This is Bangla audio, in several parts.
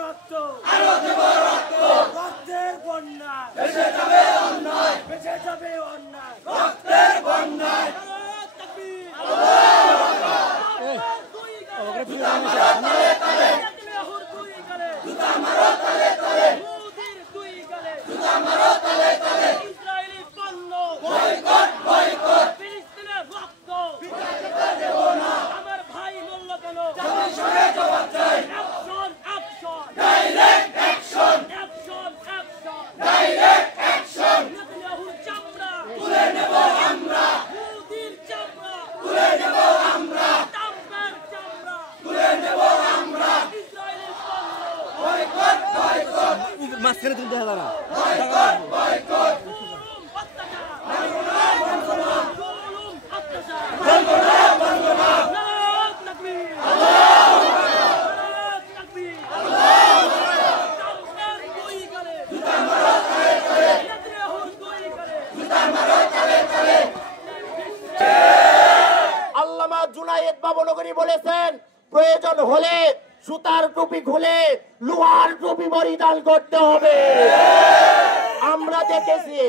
রক্ত রক্তের বন্যা ভেসে যাবে অন্যায় রক্তের বন্যায় মাঝখানে তুমি দেখা না আল্লামা জুনায়েদ বাবনগরী বলেছেন প্রয়োজন হলে সুতার টুপি খুলে লোহার টুপি পরিধান করতে হবে। আমরা দেখেছি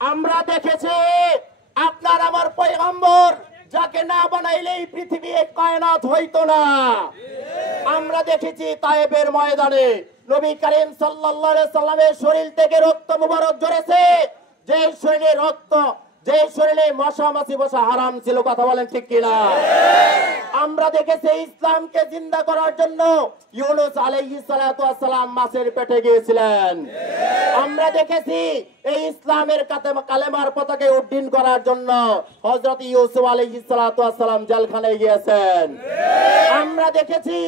আমরা দেখেছি আপনার আমার পয়গম্বর যাকে না বানাইলেই পৃথিবী এক কায়নাত হইতো না। আমরা দেখেছি তায়েবের ময়দানে নবী করিম সাল্লাল্লাহু আলাইহি সাল্লামের শরীর থেকে রক্ত মুবারক ঝরেছে, যে শরীরে রক্ত, যে শরীরে মশা মাছি বসা হারাম ছিল। কথা বলেন ঠিক কিনা? আমরা দেখেছি ইসলামকে জিন্দা করার জন্য ইউনূস আলাইহিস সালাতু ওয়াস সালাম মাছের পেটে গিয়েছিলেন। আমরা দেখেছি এই ইসলামের কালেমার পতাকা উড্ডীন করার জন্য হযরত ইউসুফ আলাইহিস সালাতু ওয়াস সালাম জেলখানায় গিয়েছেন। আমরা দেখেছি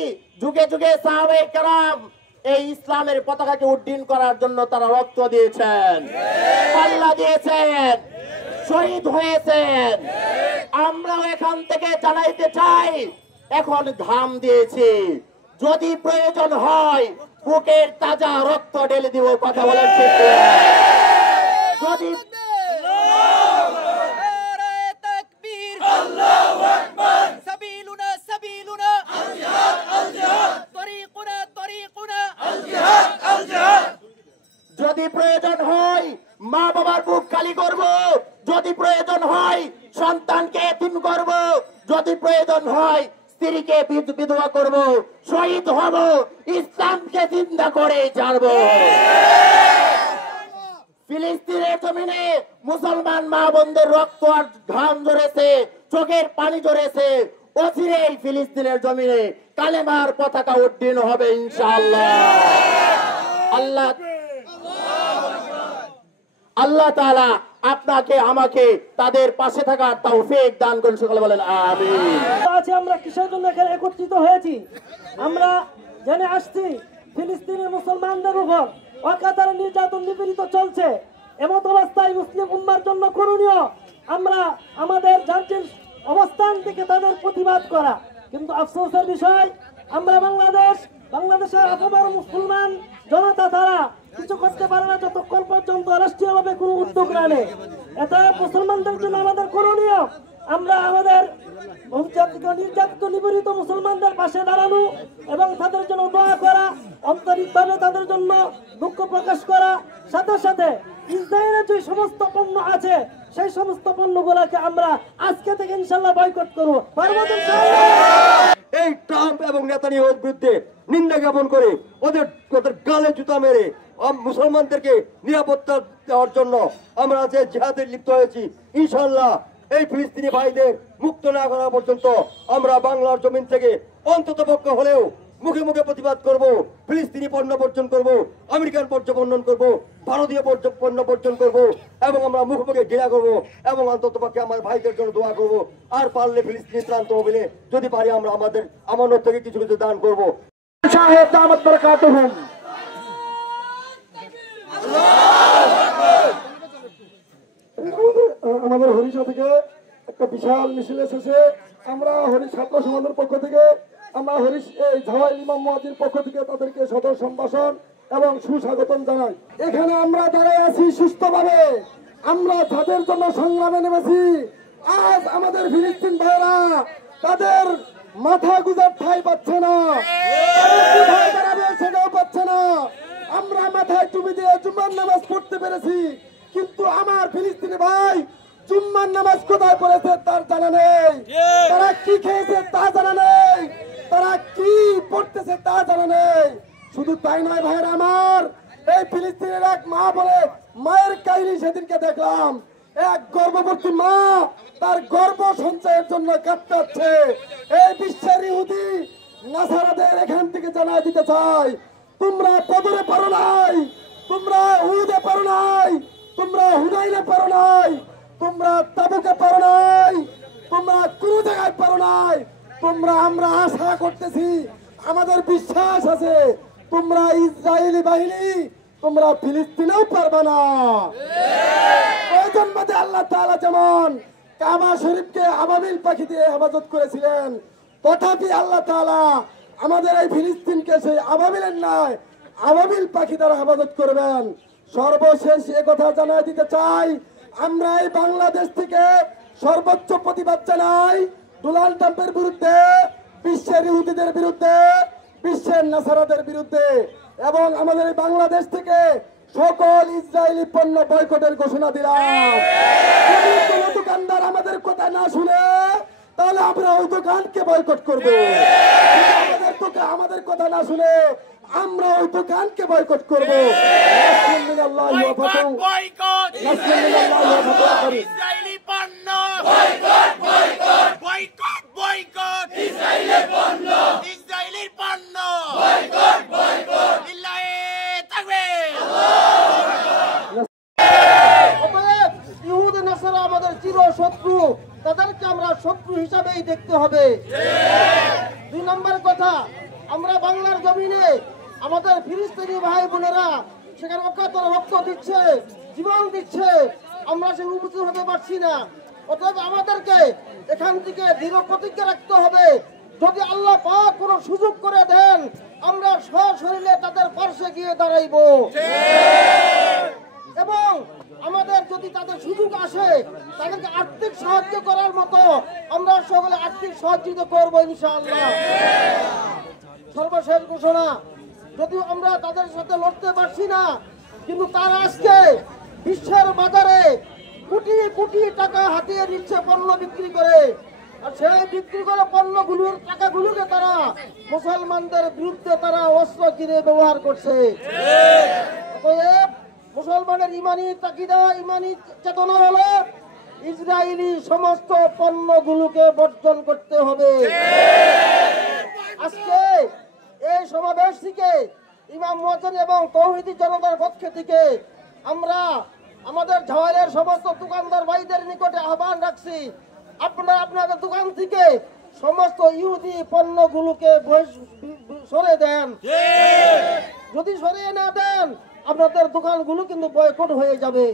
যুগে যুগে সাহাবায়ে কেরাম এই ইসলামের পতাকাকে উড্ডীন করার জন্য তারা রক্ত দিয়েছেন, পাল্লা দিয়েছেন, শহীদ হয়েছেন। আমরাও এখান থেকে জানাইতে চাই, এখন ঘাম দিয়েছি, যদি প্রয়োজন হয় বুকের তাজা রক্ত ঢেলে দিব। কথা বলেন ঠিক? যদি যদি প্রয়োজন হয় মা বাবার বুক খালি করব, যদি প্রয়োজন হয় সন্তানকে এতিম করব, যদি প্রয়োজন হয় স্ত্রীকে বিধবা করব, শহীদ হব, ইসলামকে জিন্দা করে ছাড়ব। ফিলিস্তিনের জমিনে মুসলমান মা বোনদের রক্ত আর ঘাম ঝরেছে, চোখের পানি ঝরেছে। অচিরেই ফিলিস্তিনের জমিনে কালেমার পতাকা উড্ডীন হবে ইনশাআল্লাহ। আল্লাহ তাআলা আপনাকে আমাকে তাদের পাশে থাকার তৌফিক দান করুন। সকলে বলেন আমিন। আজ আমরা কিসের জন্য এখানে একত্রিত হয়েছি? আমরা জেনে আসছি ফিলিস্তিনের মুসলমানদের উপর অকাতরে নির্যাতন নিপীড়িত চলছে। এমত অবস্থায় মুসলিম উম্মার জন্য করণীয় আমরা আমাদের জাতীয় অবস্থান থেকে তাদের প্রতিবাদ করা। কিন্তু আফসোসের বিষয়, আমরা বাংলাদেশের আপামর মুসলমান জনতা তারা কিছু করতে পারে না যতক্ষণ পর্যন্ত রাষ্ট্রীয়ভাবে কোনো উদ্যোগ না নেয়। এটা মুসলমানদের জন্য আমাদের করণীয়, আমরা আমাদের নির্যাতিত নিপীড়িত মুসলমানদের পাশে দাঁড়ানো এবং তাদের জন্য দোয়া করা, আন্তরিকভাবে তাদের জন্য দুঃখ প্রকাশ করা। সাথে সাথে ইসরায়েলের যে সমস্ত পণ্য আছে সেই সমস্ত পণ্যগুলোকে আমরা আজকে থেকে ইনশাআল্লাহ বয়কট করব। এই ট্রাম্প এবং নেতানিয়াহুর বিরুদ্ধে নিন্দা জ্ঞাপন করে ওদের গালে জুতা মেরে মুসলমানদেরকে নিরাপত্তা দেওয়ার জন্য আমরা যে জিহাদে লিপ্ত হয়েছি, ইনশাআল্লাহ এই ফিলিস্তিনি ভাইদের মুক্ত না করা পর্যন্ত আমরা বাংলার জমিন থেকে অন্ততপক্ষে হলেও মুখে মুখে প্রতিবাদ করব, ফিলিস্তিনি পণ্য বর্জন করব, আমেরিকান পণ্য বর্জন করব, ভারতীয় পণ্য বর্জন করব এবং আমরা মুখে মুখে ঘৃণা করব এবং অন্ততপক্ষে আমার ভাইদের জন্য দোয়া করব। আর পারলে ফিলিস্তিনি ত্রাণ তহবিলে যদি পারি আমরা আমাদের আমানত থেকে কিছু কিছু দান করব। আমাদের হরিষা থেকে একটা বিশাল মিছিল এসেছে। আমরা হরি ছাত্র সমাজের পক্ষ থেকে আমরা এই ঝাওয়াইল ইমাম মুয়াজ্জিন পক্ষ থেকে তাদেরকে সদর সম্ভাষণ এবং সুস্বাগতম জানাই। এখানে আমরা দাঁড়ায় আছি সুস্থভাবে, আমরা যাদের জন্য সংগ্রামে নেমেছি, আজ আমাদের ফিলিস্তিন ভাইরা তাদের মাথা গুজার ঠাঁই পাচ্ছে না, কোথায় দাঁড়াবে সেটাও পাচ্ছে না। আমরা মাথায় টুপি দিয়ে জুম্মার নামাজ পড়তে পেরেছি, কিন্তু আমার ফিলিস্তিনি ভাই জুম্মার নামাজ কোথায় পড়েছে তার জানা নেই, তারা কি খেয়েছে তা জানা নেই, তারা কি পড়তেছে তা জানা নেই। শুধু তাই নয় ভাইয়ের আমার, এই ফিলিস্তিনের এক মা বলে মায়ের কাহিনী সেদিনকে দেখলাম, এক গর্ভবতী মা তার গর্ভ সঞ্চয়ের জন্য কাঁদতে। এই বিশ্বের ইহুদি নাসারাদের এখান থেকে জানাই দিতে চাই, তোমরা বদরে পারো নাই, তোমরা উহুদে পারো নাই, তোমরা হুনাইনে পারো নাই, তোমরা তাবুকে পারো নাই, তোমরা কোন জায়গায় পারো নাই। আমরা আশা করতেছি, আমাদের বিশ্বাস আছে, তোমরা ইসরায়েলি বাহিনী তোমরা ফিলিস্তিনেও পারবে না। প্রয়োজন মতে আল্লাহ তাআলা যেমন কাবা শরীফকে আবাবিল পাখি দিয়ে হেফাজত করেছিলেন, তথাপি আল্লাহ তাআলা আমাদের এই ফিলিস্তিনকে সেই আবাবিলের নয় আবাবিল পাখি দ্বারা হেফাজত করবেন। সর্বশেষ কথা জানাই দিতে চাই, আমরা এই বাংলাদেশ থেকে সর্বোচ্চ প্রতিবাদ জানাই ডোনাল্ড ট্রাম্পের বিরুদ্ধে, বিশ্বের ইহুদিদের বিরুদ্ধে, বিশ্বের নাসারাদের বিরুদ্ধে, এবং আমাদের এই বাংলাদেশ থেকে সকল ইসরায়েলি পণ্য বয়কটের ঘোষণা দিলাম। কোন দোকানদার আমাদের কথা না শুনে তাহলে আমরা ওই দোকানকে বয়কট করবো, আমাদের কথা না শুনে আমরা ওই দোকানকে বয়কট করবো। ইহুদি নাসারা আমাদের চির শত্রু, তাদেরকে আমরা শত্রু হিসাবেই দেখতে হবে। 2 নম্বর কথা, আমরা বাংলার জমিনে আমাদের ফিলিস্তিনি ভাই বোনেরা সেখানে অকাতর রক্ত দিচ্ছে, জীবন দিচ্ছে, আমরা সে উপস্থিত হতে পারছি না। অতএব আমাদেরকে এখান থেকে দৃঢ় প্রতিজ্ঞা রাখতে হবে, যদি আল্লাহ পাক কোনো সুযোগ করে দেন আমরা সশরীরে তাদের পাশে গিয়ে দাঁড়াইব, এবং আমাদের যদি তাদের সুযোগ আসে তাদেরকে আর্থিক সাহায্য করার মতো আমরা সকলে আর্থিক সহযোগিতা করবো ইনশাআল্লাহ। সর্বশেষ ঘোষণা, যদিও আমরা তাদের সাথে লড়তে পারছি না, কিন্তু তারা আজকে বিশ্বের বাজারে কোটি কোটি টাকা হাতিয়ে নিচ্ছে পণ্য বিক্রি করে, আর সেই বিক্রি করা পণ্যগুলোর টাকাগুলোকে তারা মুসলমানদের বিরুদ্ধে তারা অস্ত্র কিনে ব্যবহার করছে। মুসলমানের ইমানি তাকিদা, ইমানি চেতনা হলো ইসরায়েলি সমস্ত পণ্যগুলোকে বর্জন করতে হবে। আজকে এই সমাবেশ থেকে ইমাম মুয়াজ্জিন এবং তৌহিদি জনতার পক্ষ থেকে আমরা আমাদের ঝাওয়াইলের সমস্ত দোকানদার ভাইদের নিকটে আহ্বান রাখছি, আপনারা আপনাদের দোকান থেকে সমস্ত ইহুদি পণ্যগুলোকে সরে দেন। যদি সরিয়ে না দেন আপনাদের দোকানগুলো কিন্তু বয়কট হয়ে যাবে।